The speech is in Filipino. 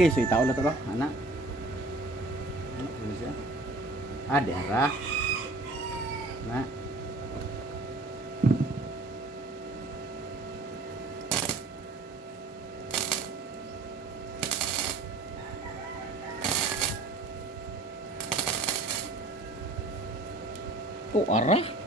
Okay, so itaw na to ro, anak. Ano siya? Dera. Na. Oh, arah.